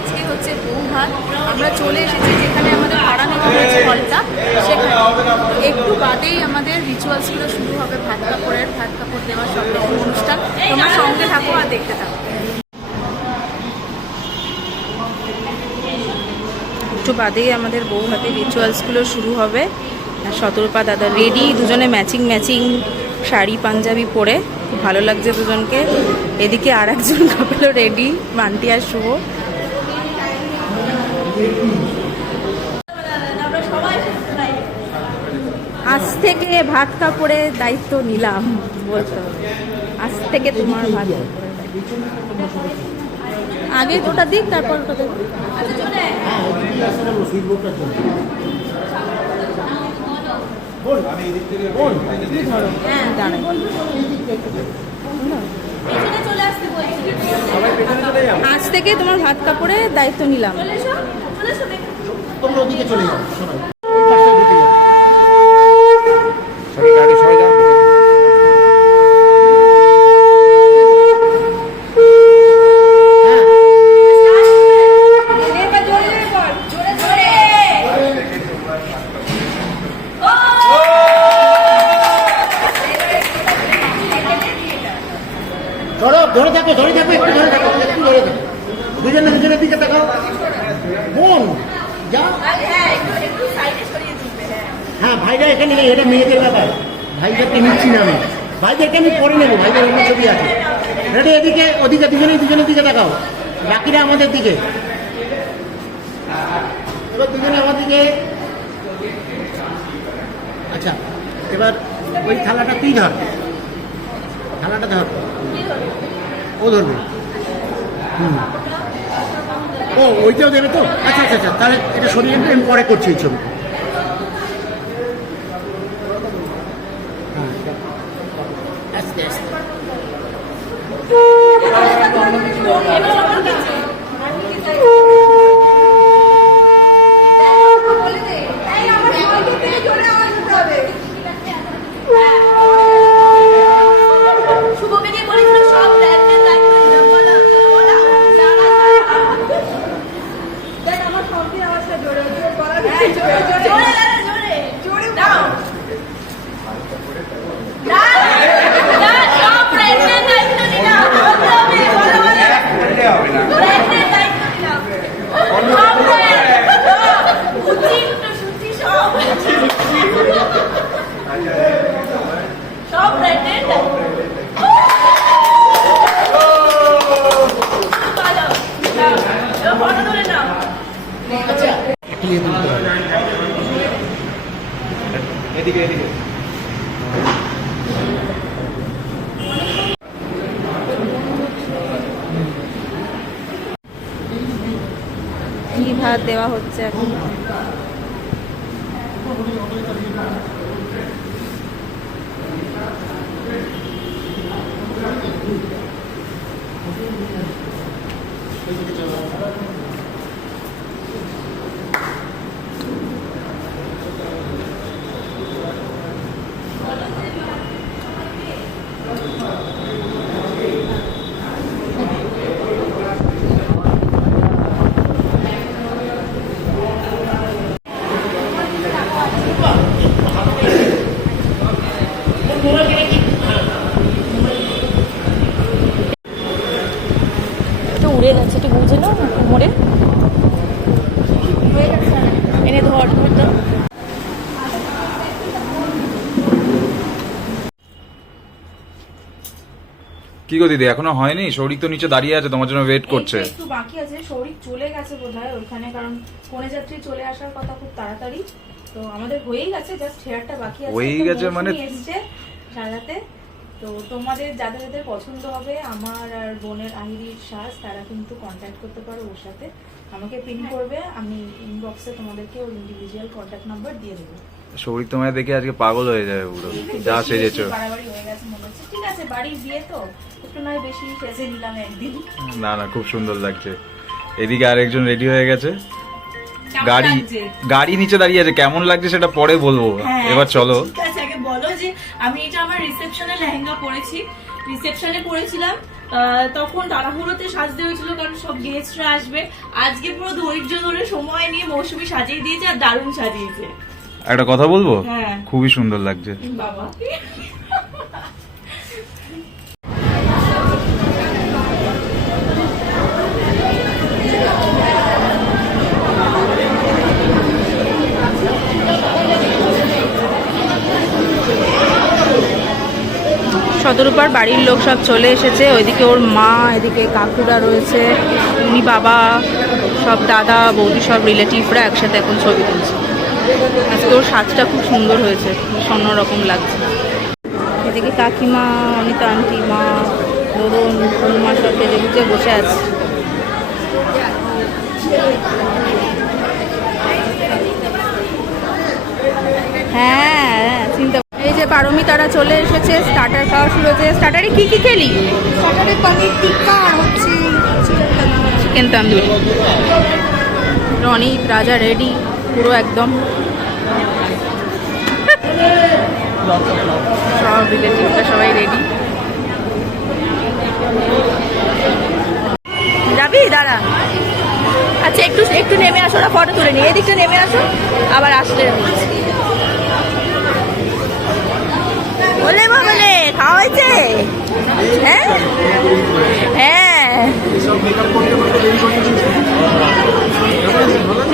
আজকে হচ্ছে বৌভাত। আমরা চলে এসেছি যেখানে আমাদের ভাড়া নেওয়া হয়েছে হলটা, সেখানে একটু বাদেই আমাদের রিচুয়ালসগুলো শুরু হবে। ভাত কাপড় দেওয়ার সব রকম অনুষ্ঠান। তোমরা সঙ্গে থাকো আর দেখতে থাকো। একটু বাদেই আমাদের বৌভাতের রিচুয়ালসগুলো শুরু হবে। শতরূপা দাদা রেডি, দুজনে ম্যাচিং শাড়ি পাঞ্জাবি পরে, খুব ভালো লাগছে দুজনকে। এদিকে আর একজন কাপড়ও রেডি, মান্টি আর শুভ। আজ থেকে ভাত কাপড়ের দায়িত্ব নিলাম বলতে হবে। আজ থেকে তোমার ভাত আগে ওটা দিক, তারপর ওটা দেখ। আজ থেকে তোমার ভাত কাপড়ের দায়িত্ব নিলাম। ধরে থাকো একটু ধরে থাকো দুজনের দিকে তাকাও। বোন যা, হ্যাঁ ভাইরা এখানে নেই, এটা মেয়েদের ব্যাপার। ভাইদেরকে নিচ্ছি না আমি, ভাইদেরকে আমি পরে নেবো। ভাইদের অন্য ছবি আছে। রেডি? এদিকে ওদিকে দুজনের দিকে তাকাও। বাকিরা আমাদের দিকে, এবার দুজনে আমার দিকে। আচ্ছা, এবার ওই থালাটা তুই ধর, থালাটা ধর, ও ধরবে। ও ওইটাও দেবে তো? আচ্ছা আচ্ছা আচ্ছা, তাহলে এটা সরিয়ে আমি পরে করছি এই ছবি। আস্তে আস্তে এদিকে কি ভাত দেওয়া হচ্ছে এখন। উড়ে গেছে, একটু বুঝে নাও কোমরে এনে ধর তো। কি গো দিদি, এখনো হয়নি? সৌরিক তো নিচে দাঁড়িয়ে আছে, তোমার জন্য ওয়েট করছে। একটু বাকি আছে, সৌরিক চলে গেছে বোধহয় ওইখানে, কারণ কোনে যাত্রী চলে আসার কথা খুব তাড়াতাড়ি। তো আমাদের হয়েই গেছে, জাস্ট হেয়ারটা বাকি আছে। হয়েই গেছে মানে এসছে সারাতে। তো তোমাদের যাদের যাদের পছন্দ হবে আমার আর বোনের আহিরির শ্বাস, তারা কিন্তু কন্ট্যাক্ট করতে পারো ওর সাথে। আমাকে পিন করবে, আমি ইনবক্সে তোমাদেরকে ওর ইন্ডিভিজুয়াল কন্ট্যাক্ট নাম্বার দিয়ে দেবো। সৌরিক তোমায় দেখে আজকে পাগল হয়ে যাবে পুরো, যা সেজেছো। বাড়াবাড়ি হয়ে গেছে মনে হচ্ছে। ঠিক আছে, বাড়ির বিয়ে তো একটু নয় বেশি সেজে নিলাম একদিন। না না, খুব সুন্দর লাগছে। এদিকে আরেকজন রেডি হয়ে গেছে, গাড়ি নিচে দাঁড়িয়ে আছে। কেমন লাগছে সেটা পরে বলবো, এবার চলো। ঠিক আছে, আগে বলো যে আমি এটা আমার রিসেপশনে লেহেঙ্গা পরেছি, রিসেপশনে পরেছিলাম। তখন তাড়াহুড়োতে সাজতে হয়েছিল কারণ সব গেস্টরা আসবে। আজকে পুরো ধৈর্য ধরে সময় নিয়ে মৌসুমী সাজিয়ে দিয়েছে আর দারুণ সাজিয়েছে। একটা কথা বলবো, হ্যাঁ। খুবই সুন্দর লাগছে। বাবা শতরূপার বাড়ির লোক সব চলে এসেছে, ওইদিকে ওর মা, এদিকে কাকুরা রয়েছে, উনি বাবা, সব দাদা বৌদি সব রিলেটিভরা একসাথে এখন ছবি তুলছে। আজকে ওর সাজটা খুব সুন্দর হয়েছে, অন্যরকম লাগছে। এদিকে কাকিমা, অনিতা আন্টি, মা, দোদন, মা সব বেঁধে বুঝে বসে আছে। হ্যাঁ চিন্তা, এই যে পারমি তারা চলে এসেছে, স্টার্টার খাওয়া শুরু হয়েছে। স্টার্টারে কি কি খেলি? স্টার্টারে পনির টিক্কা আর হচ্ছে চিকেন তন্দুরি। রনিত রাজা রেডি পুরো একদম, সব রিলেটিভরা সবাই রেডি। যাবি দাঁড়া, আচ্ছা একটু একটু নেমে আসো, ওরা ফটো তুলে নি, এদিকটা নেমে আসো, আবার আসলে বলে বলে খাওয়া হয়েছে। হ্যাঁ হ্যাঁ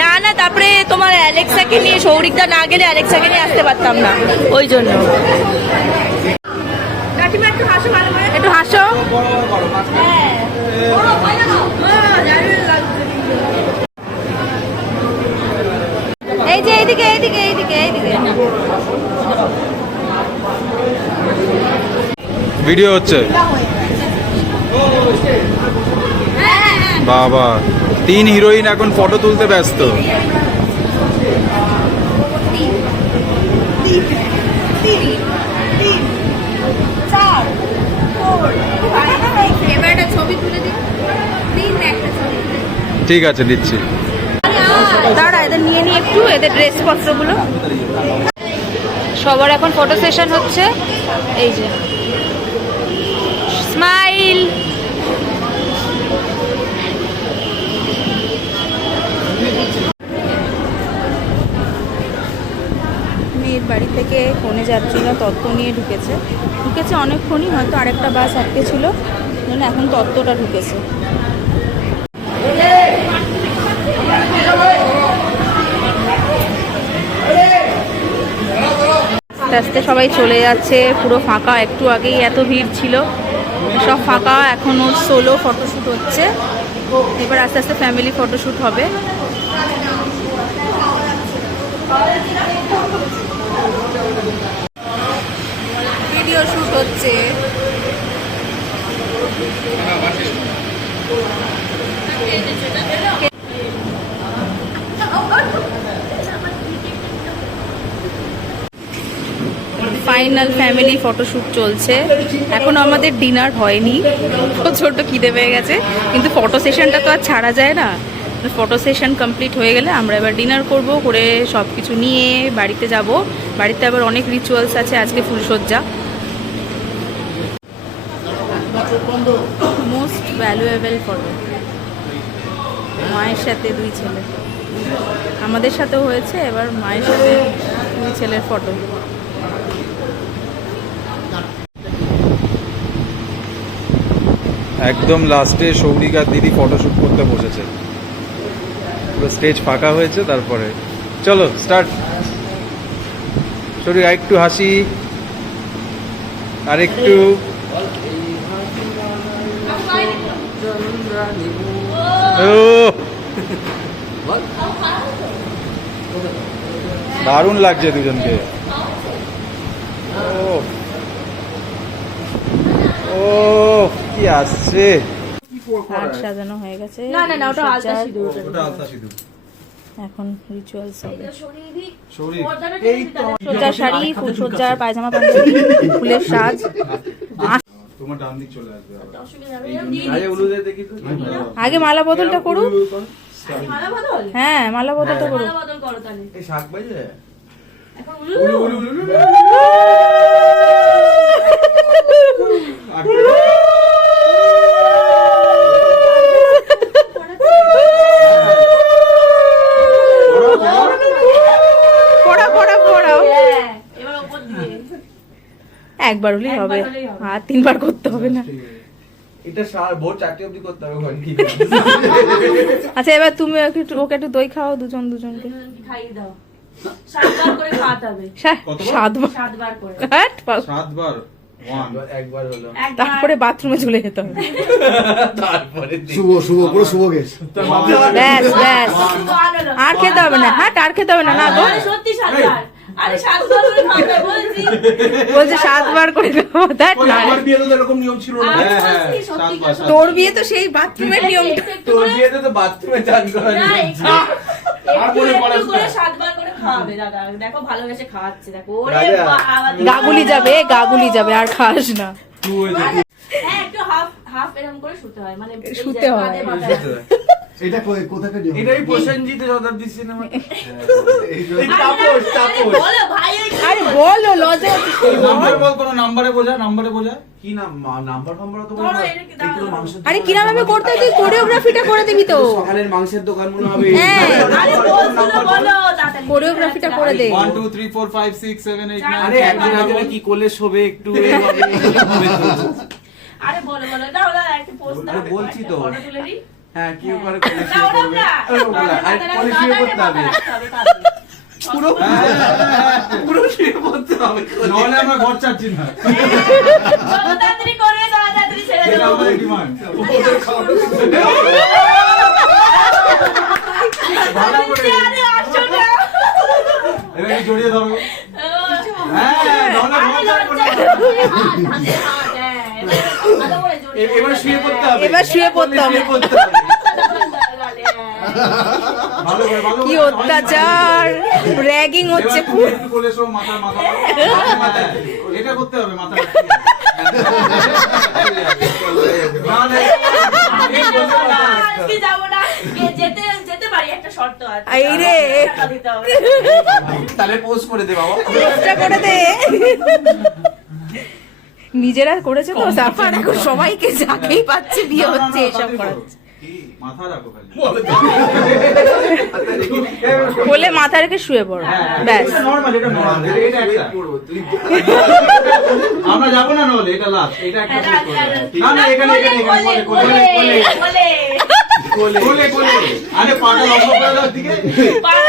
না না, তারপরে তোমার অ্যালেক্সাকে নিয়ে, সৌরিকদা না গেলে অ্যালেক্সাকে নিয়ে আসতে পারতাম না, ওই জন্য। একটু হাসো। এই যে এইদিকে এইদিকে এইদিকে এইদিকে ভিডিও হচ্ছে। বাবা, 3 হিরোইন এখন ফটো তুলতে ব্যস্ত। ঠিক আছে, দিচ্ছি। দাঁড়া, এদের নিয়ে নিয়ে একটু, এদের ড্রেসপত্রগুলো। সবার এখন ফটো সেশন হচ্ছে। এই যে স্মাইল। মেয়ের বাড়ি থেকে ফোনে যাত্রীরা তত্ত্ব নিয়ে ঢুকেছে অনেকক্ষণই, হয়তো আরেকটা বাস আটকে ছিল, জন্য এখন তত্ত্বটা ঢুকেছে। আস্তে আস্তে সবাই চলে যাচ্ছে, পুরো ফাঁকা। একটু আগেই এত ভিড় ছিল, সব ফাঁকা। এখন ওর সোলো ফটোশ্যুট হচ্ছে, এবার আস্তে আস্তে ফ্যামিলি ফটোশ্যুট হবে। ভিডিও শুট হচ্ছে। ফাইনাল ফ্যামিলি ফটোশ্যুট চলছে। এখনো আমাদের ডিনার হয়নি, ছোট খিদে পেয়ে গেছে, কিন্তু ফটো সেশনটা তো আর ছাড়া যায় না। ফটো সেশন কমপ্লিট হয়ে গেলে আমরা এবার ডিনার করব, করে সব কিছু নিয়ে বাড়িতে যাব। বাড়িতে আবার অনেক রিচুয়ালস আছে আজকে, ফুলসজ্জা। মোস্ট ভ্যালুয়েবল ফটো, মায়ের সাথে 2 ছেলে, আমাদের সাথেও হয়েছে, এবার মায়ের সাথে 2 ছেলের ফটো। একদম লাস্টে সৌরিক আর দিদি ফটোশুট করতে বসেছে, পুরো স্টেজ ফাঁকা হয়েছে। তারপরে চলো স্টার্ট। সৌরিক একটু হাসি, আর একটু। দারুণ লাগছে দুজনকে। ও কি আসছে। হাট সাজানো হয়ে গেছে। না না না, ওটা আলতা সিঁদুর। এখন রিচুয়ালস হবে। সৌরিক সজ্জার শাড়ি, ফুলসজ্জার পায়জামা, পাঞ্জাবি, ফুলের সাজ। তোমার ডান দিক চলে আসবে। আগে মালা বদলটা করুক। মালা বদল? হ্যাঁ, মালা বদলটা করুক। মালা বদল করো তাহলে। এই শাক বাজে এখন উলু উলু। পড়া পড়া পড়াও হ্যাঁ, এবার ওপর দিয়ে একবার হলেই হবে, একবার হলেই হবে। আর 3 বার করতে হবে না। এটা ভোর 4টে অবধি করতে হবে ঘরে কি আচ্ছা এবার তুমি ওকে একটু দই খাও দুজনকে। দুজনকে খাইয়ে দাও 7 বার করে খাওয়াতে হবে, 7 বার 7 বার করে। হ্যাট, 7 বার একবার হলো একবার- তারপরে বাথরুমে চলে যেতে হবে। তারপরে শুভ শুভ পুরো শুভ গেছ। ব্যাস ব্যাস, আর খেতে হবে না। হ্যাঁ আর খেতে হবে না, না গো আরে সত্যি 7 বার, আরে 7 বার করে খাওয়াতে হবে, বলছি। বলছে 7 বার করে খাবো, দ্যাট না। আমার বিয়ে তো এরকম নিয়ম ছিল না। আমি হ্যাঁ, বলছি, হ্যাঁ, সত্যি 7 বার, কথা। তোর বিয়ে তো সেই বাথরুমের নিয়ম। একটু তোর করে- বিয়েতে তো বাথরুমে চান করা না, নিয়ম ছিল। আর একটু মনে একটু পড়াস করে না? 7 বার করে খাওয়াবে দাদা, দেখো ভালোবেসে খাওয়াচ্ছে, দেখো ওরে রাজা। বাবা, গাগুলি যাবে, গাগুলি যাবে, আর খাস না। হ্যাঁ একটু হাফ হাফ এরকম করে শুতে হয়, মানে এই যে শুতে হয়। কাঁধে মাথায়। এটা কোথাকার এটাই প্রসেনজিৎ শতাব্দী সিনেমা। এই আরে তাপস না, তাপস আরে বলো ভাই, ওই কি আরে বলছো? বলো লজা, নাম্বার বল, কোন নাম্বারে বোঝা, নাম্বারে বোঝা কি নাম নাম্বার ফাম্বার তো ধরো, এটা কি দাও? আরে কিরম ভাবে করতে হয়, তুই কোরিওগ্রাফিটা করে দিবি তো। সকালের মাংসের দোকান মনে হবে। হ্যাঁ। আরে বলছো বলো তাড়াতাড়ি। কোরিওগ্রাফিটা করে দে। 1 2 3 4 5 6 7 8 9 আরে একজন একজনে কি করলে শোবে একটু এইভাবে আরে বলো বলো, দাও দাও একটা পোস্ট দাও। আরে বলছি তো। ফটো তুলে দিই। হ্যাঁ কি করে করলে দাও শুয়ে করবে না। আর কোলে শুয়ে পড়তে হবে পুরো পুরো শুয়ে পড়তে হবে নাহলে আমরা ঘর চাচ্ছি না। যত তাড়াতাড়ি করবে তত তাড়াতাড়ি ছেড়ে এটা দেবো। আমাদের ডিমান্ড। ভালো করে আরে আসো না। এবারে জড়িয়ে ধরো। হ্যাঁ, নাহলে আরে ঘর লজ্জা চাচ্ছি না। করে। হাতে হাত, হ্যাঁ। ভালো করে জড়িয়ে এবার শুয়ে পড়তে হবে এবার শুয়ে পড়তে হবে। শুয়ে পড়তে হবে ভালো করে ভালো কি করে। অত্যাচার, র্যাগিং হচ্ছে এবার খুব। তুমি একটু কোলে শো, মাথা মাথা মাথা- এটা করতে হবে মাথা নাহলে আজকে যাবো না। যেতে যেতে পারি, একটা শর্ত আছে। এই রে। টাকা দিতে হবে। তাহলে পোস্ট করে দে বাবা চেষ্টা করে দে। নিজেরা করেছে তো, তারপর এখন সবাইকে যাকেই পাচ্ছে বিয়ে হচ্ছে এসব করাচ্ছে। মাথা রাখো খালি। বলে মাথা রেখে শুয়ে পড়ো, ব্যাস। এটা নরমাল, এটা নরমাল, এটা একটা। আমরা যাবো না, নাহলে এটা লাস্ট, এটা একটা হ্যাঁ, post করে হ্যাঁ, দাও। না না এখানে এখানে এখানে কোলে কোলে বলে কোলে কোলে। আরে পাটা লম্বা করে দাও দিকে। পাড়া